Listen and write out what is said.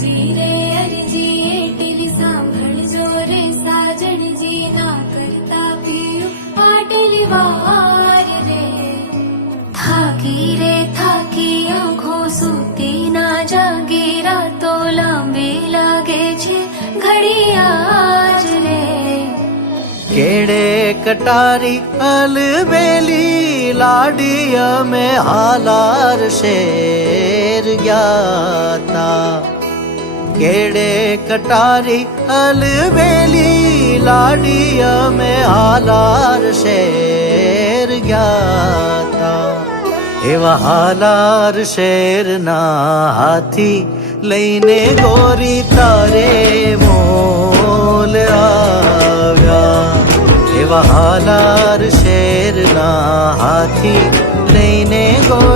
અરજી રે અરજી એટલી સાંભળજો રે સાજણજી ના કરતા પીયું પાટેલી વાર રે થાકી રે થાકી આંખો સૂતી ના જાગી રાતો લાંબી લાગે છે ઘડિયાળ રે કેડે કટારી અલબેલી લાડી અમે હાલાર શેર ગયા કેડે કટારી અલબેલી લાડી અમે હાલાર શેર ગયા એવા હાલાર શેરના હાથી લઈને ગોરી તારે મોલ આવ્યા એવા હાલાર શેરના હાથી લઈને ગોરી